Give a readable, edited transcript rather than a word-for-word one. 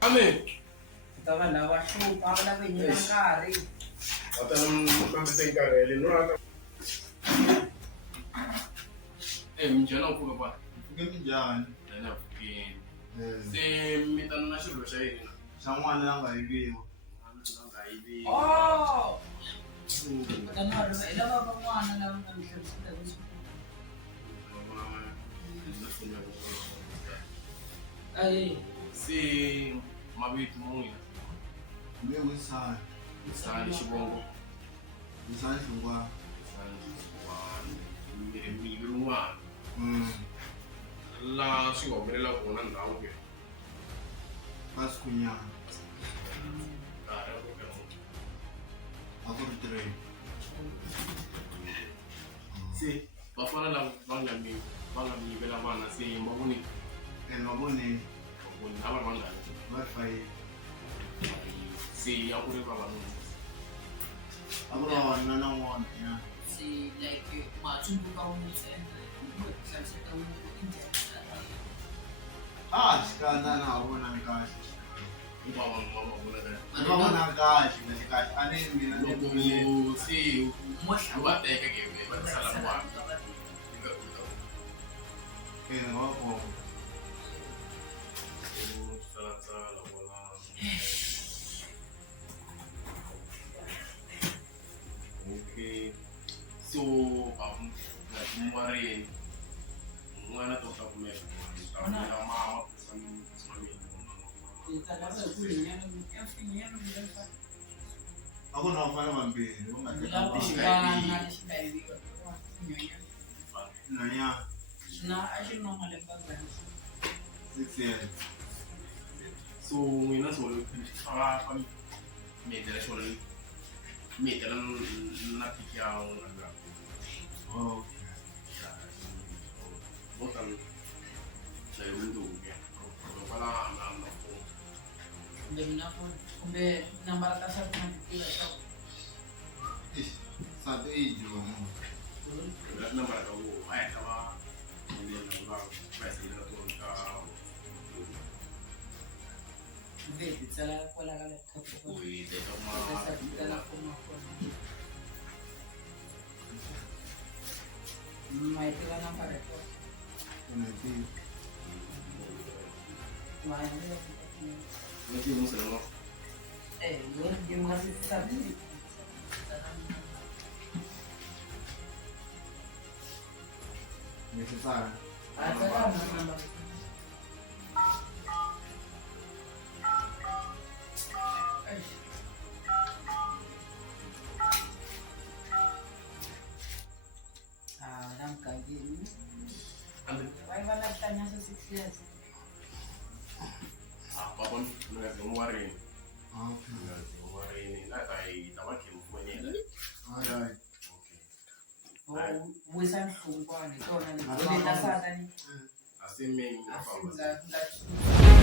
Kami. Ikaw na washupa ka na pinyo ng kari. At anong magtiteng karelin mo ata? Minsan ako ka pa. Ganun dyan. Yan na, si mitan na siya siya yun. Isang ano lang kaibigan. Ano lang kaibigan. Oh! Ano ba? Ilang ba mo ano lang ang shirts na gusto? Ay, si mabit mo yun. May wisan. Sa Shibongo. Wisan suwa. Sa Miruma. La sigo, mirela ko nang daw ke. Pas kunya. Kaya ko ka mo. Ako rin. Si papa na lang bang bela mana si Mabuni. Mabuni. Mabuni apa bang dah. Wi-Fi. Si aku ni baba nun. Ako rawan na naman niya. si like macam buka umum saya. Saya tahu ini. Sikanda na ako ng cash. Iba bang mama ko na. Ako ng cash. Kasi cash. Ano yung minanong Si Mas buat teh kage buat salam buat. Kaya nga ako. Salam wala. Okay. So, kemarin mana tu tak punya. Mana mama sama ni. kita dapat punya yang punya yang bisa. Ako na pa naman bin. Bilang pisang ada si baby. Na niya. Na asyik nama lembag kan. 6 years. So, mina solo kami meter solo meter na pikyaw na. Oh. Botan sa window ya. Wala na ko. Hindi na po. Kumbe, nambarata sa pinagpila ito. Sa ito idyo mo. Wala na ba ko ay tama. Hindi na ba pwede na to ka. Hindi, sala wala ka laptop ko. Uy, dito Sa dala ko mo ko. May tila ng pareto. Ano ito? May tila. Nanti mo sa mo. Yun yung masasabi. May sasara. At saka naman. Kagin. Ano? Why wala tanya sa 6 years? Apapun nagwawarin. Okay. Nagwawarin na tayo tawakin mo niya. Alright. Okay. Wisan kung kuan ito na nagdasada ni. Asin may Asin pamasa. la